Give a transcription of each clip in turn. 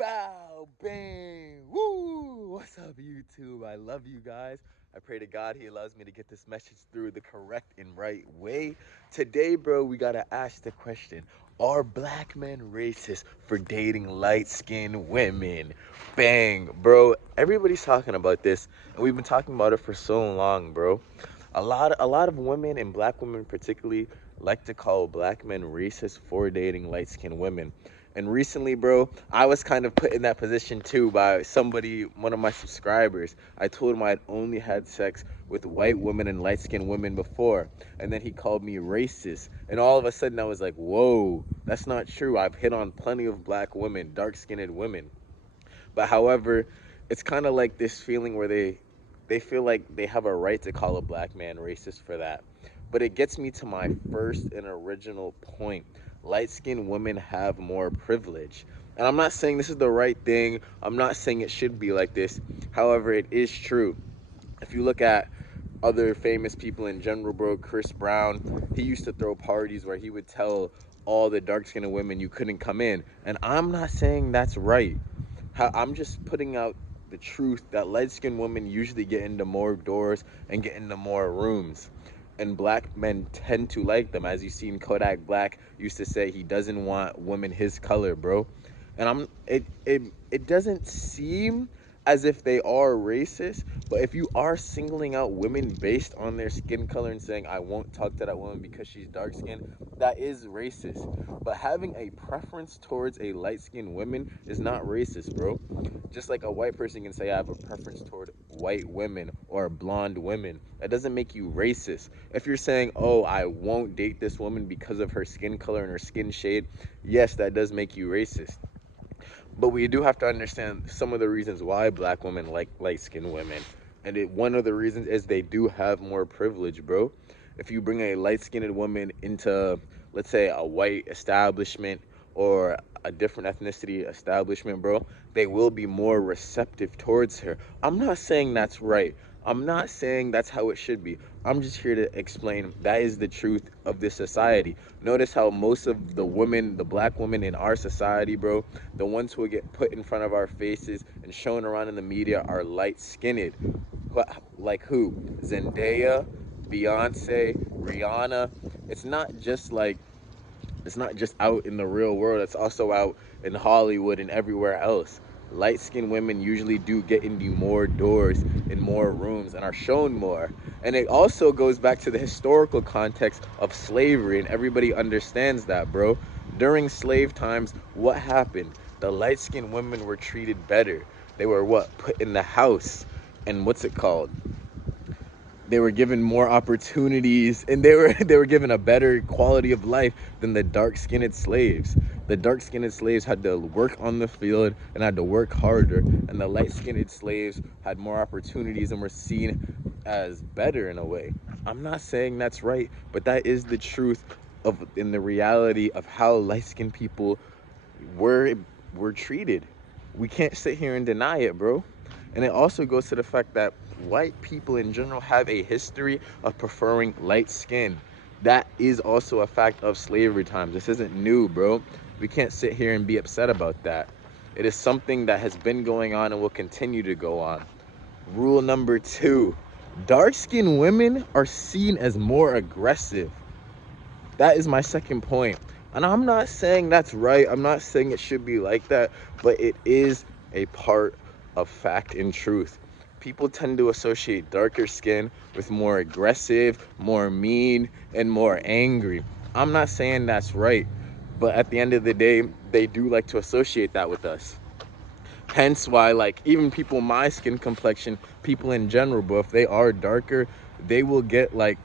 Bow, bang, woo! What's up, YouTube? I love you guys. I pray to God He allows me to get this message through the correct and right way. Today, bro, we gotta ask the question: are black men racist for dating light-skinned women? Bang, bro. Everybody's talking about this, and we've been talking about it for so long, bro. A lot of women, and black women particularly, like to call black men racist for dating light-skinned women. And recently, bro, I was kind of put in that position too by somebody, one of my subscribers. I told him I had only had sex with white women and light-skinned women before. And then he called me racist. And all of a sudden I was like, whoa, that's not true. I've hit on plenty of black women, dark-skinned women. But however, it's kind of like this feeling where they feel like they have a right to call a black man racist for that. But it gets me to my first and original point. Light-skinned women have more privilege. And I'm not saying this is the right thing. I'm not saying it should be like this. However, it is true. If you look at other famous people in general, bro, Chris Brown, he used to throw parties where he would tell all the dark-skinned women you couldn't come in. And I'm not saying that's right. I'm just putting out the truth that light-skinned women usually get into more doors and get into more rooms. And black men tend to like them. As you seen, Kodak Black used to say he doesn't want women his color, bro. And it doesn't seem as if they are racist, but if you are singling out women based on their skin color and saying I won't talk to that woman because she's dark skinned, that is racist. But having a preference towards a light skinned woman is not racist, bro. Just like a white person can say I have a preference toward white women or blonde women, that doesn't make you racist. If you're saying, oh, I won't date this woman because of her skin color and her skin shade, yes, that does make you racist. But we do have to understand some of the reasons why black women like light-skinned women. And one of the reasons is they do have more privilege, bro. If you bring a light-skinned woman into, let's say, a white establishment or a different ethnicity establishment, bro, they will be more receptive towards her. I'm not saying that's right. I'm not saying that's how it should be. I'm just here to explain that is the truth of this society. Notice how most of the women, the black women in our society, bro, the ones who get put in front of our faces and shown around in the media are light-skinned. Like who? Zendaya, Beyonce, Rihanna. It's not just like it's not just out in the real world, it's also out in Hollywood and everywhere else. Light-skinned women usually do get into more doors in more rooms and are shown more. And it also goes back to the historical context of slavery, and everybody understands that, bro. During slave times, what happened? The light-skinned women were treated better. They were what? Put in the house. And what's it called? They were given more opportunities, and they were given a better quality of life than the dark-skinned slaves. The dark-skinned slaves had to work on the field and had to work harder, and the light-skinned slaves had more opportunities and were seen as better in a way. I'm not saying that's right, but that is the truth of in the reality of how light-skinned people were were treated. We can't sit here and deny it, bro. And it also goes to the fact that white people in general have a history of preferring light skin. That is also a fact of slavery times. This isn't new, bro. We can't sit here and be upset about that. It is something that has been going on and will continue to go on. Rule number 2, dark-skinned women are seen as more aggressive. That is my second point. And I'm not saying that's right. I'm not saying it should be like that, but it is a part of fact and truth. People tend to associate darker skin with more aggressive, more mean, and more angry. I'm not saying that's right, but at the end of the day, they do like to associate that with us. Hence why, like, even people my skin complexion, people in general, but if they are darker, they will get like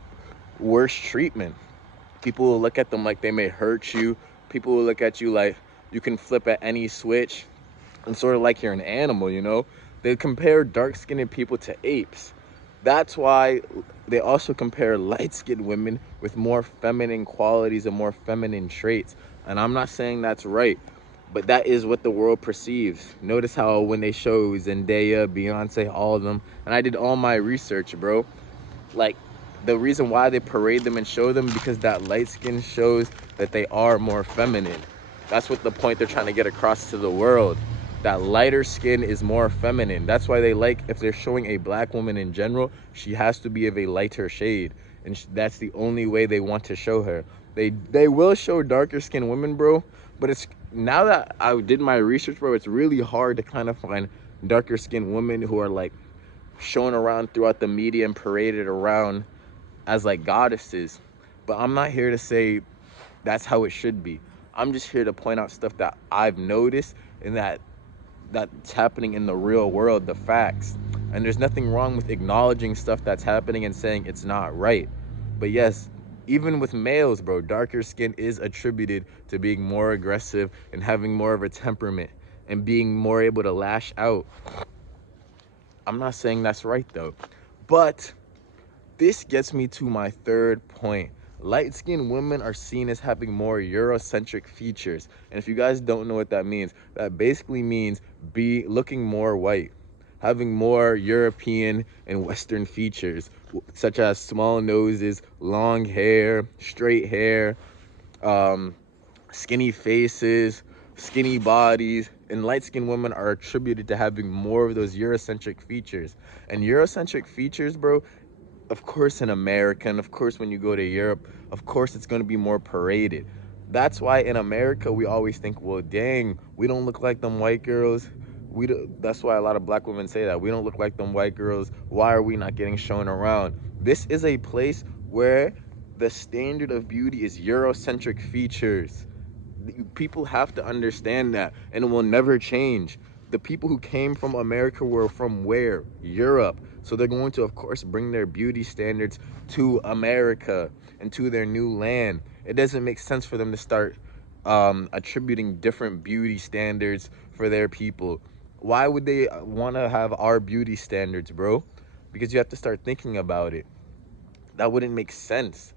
worse treatment. People will look at them like they may hurt you. People will look at you like you can flip at any switch and sort of like you're an animal, you know? They compare dark-skinned people to apes. That's why they also compare light-skinned women with more feminine qualities and more feminine traits. And I'm not saying that's right, but that is what the world perceives. Notice how when they show Zendaya, Beyonce, all of them, and I did all my research, bro, like, the reason why they parade them and show them because that light skin shows that they are more feminine. That's what the point they're trying to get across to the world. that lighter skin is more feminine. That's why they like, if they're showing a black woman in general, she has to be of a lighter shade, and that's the only way they want to show her. They will show darker skinned women, bro, but it's, now that I did my research, bro, it's really hard to kind of find darker skinned women who are like shown around throughout the media and paraded around as like goddesses. But I'm not here to say that's how it should be. I'm just here to point out stuff that I've noticed and that's happening in the real world, the facts. And there's nothing wrong with acknowledging stuff that's happening and saying it's not right. But yes, even with males, bro, darker skin is attributed to being more aggressive and having more of a temperament and being more able to lash out. I'm not saying that's right though. But this gets me to my third point. Light-skinned women are seen as having more Eurocentric features. And if you guys don't know what that means, that basically means looking more white, having more European and Western features, such as small noses, long hair, straight hair, skinny faces, skinny bodies. And light-skinned women are attributed to having more of those Eurocentric features. And Eurocentric features, bro, of course in America, and of course when you go to Europe, of course it's going to be more paraded. That's why in America we always think, well, dang, we don't look like them white girls. That's why a lot of black women say that we don't look like them white girls. Why are we not getting shown around? This is a place where the standard of beauty is Eurocentric features. People have to understand that, and it will never change. The people who came from America were from where? Europe. So they're going to, of course, bring their beauty standards to America and to their new land. It doesn't make sense for them to start attributing different beauty standards for their people. Why would they want to have our beauty standards, bro? Because you have to start thinking about it. That wouldn't make sense.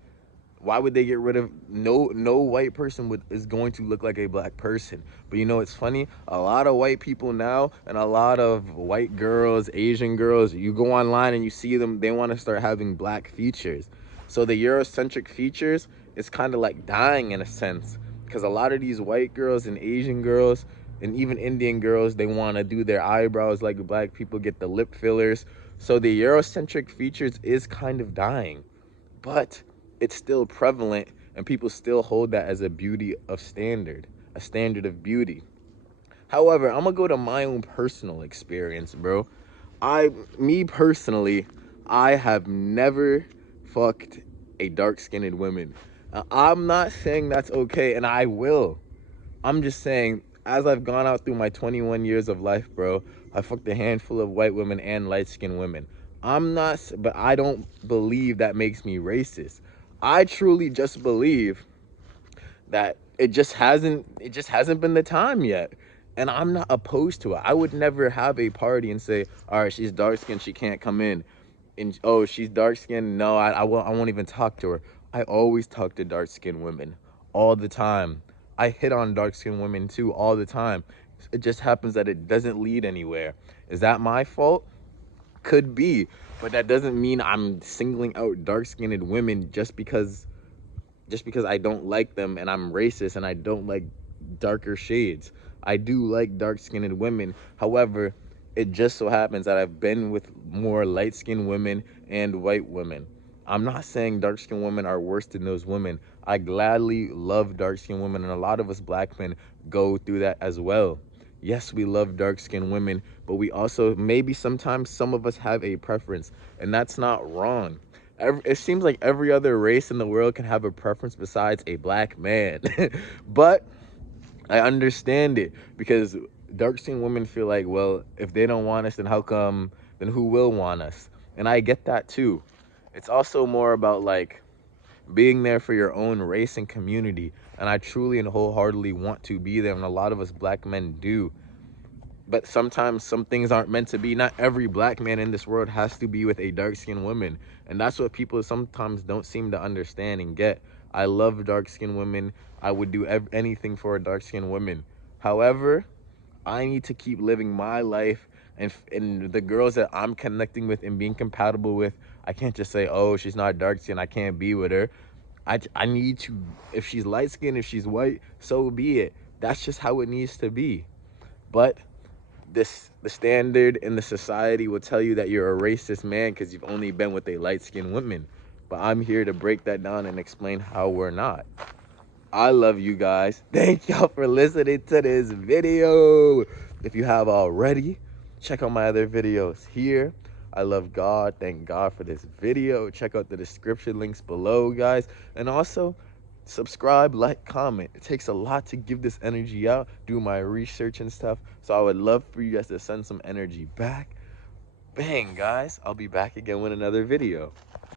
Why would they get rid of, no white person is going to look like a black person? But you know, it's funny, a lot of white people now and a lot of white girls, Asian girls, you go online and you see them, they want to start having black features. So the Eurocentric features is kind of like dying in a sense, because a lot of these white girls and Asian girls and even Indian girls, they want to do their eyebrows like black people, get the lip fillers. So the Eurocentric features is kind of dying, but it's still prevalent, and people still hold that as a standard of beauty. However, I'm gonna go to my own personal experience, bro. Me personally, I have never fucked a dark-skinned woman. I'm not saying that's okay, and I will. I'm just saying, as I've gone out through my 21 years of life, bro, I fucked a handful of white women and light-skinned women. But I don't believe that makes me racist. I truly just believe that it just hasn't been the time yet. And I'm not opposed to it. I would never have a party and say, all right, she's dark skinned, she can't come in. And oh, she's dark skinned, no, I won't even talk to her. I always talk to dark skinned women all the time. I hit on dark skinned women too all the time. It just happens that it doesn't lead anywhere. Is that my fault? Could be, but that doesn't mean I'm singling out dark-skinned women just because I don't like them and I'm racist and I don't like darker shades. I do like dark-skinned women. However, it just so happens that I've been with more light-skinned women and white women. I'm not saying dark-skinned women are worse than those women. I gladly love dark-skinned women, and a lot of us black men go through that as well. Yes, we love dark-skinned women, but we also, maybe sometimes some of us have a preference, and that's not wrong. It seems like every other race in the world can have a preference besides a black man. But I understand it, because dark-skinned women feel like, well, if they don't want us, then who will want us? And I get that too. It's also more about like being there for your own race and community. And I truly and wholeheartedly want to be there, and a lot of us black men do. But sometimes some things aren't meant to be. Not every black man in this world has to be with a dark-skinned woman. And that's what people sometimes don't seem to understand and get. I love dark-skinned women. I would do anything for a dark-skinned woman. However, I need to keep living my life, and the girls that I'm connecting with and being compatible with, I can't just say, oh, she's not dark-skinned, I can't be with her. I need to, if she's light-skinned, if she's white, so be it. That's just how it needs to be. But the standard in the society will tell you that you're a racist man because you've only been with a light-skinned woman. But I'm here to break that down and explain how we're not. I love you guys. Thank y'all for listening to this video. If you have already, check out my other videos here. I love God. Thank God for this video. Check out the description links below, guys. And also, subscribe, like, comment. It takes a lot to give this energy out, do my research and stuff. So I would love for you guys to send some energy back. Bang, guys. I'll be back again with another video.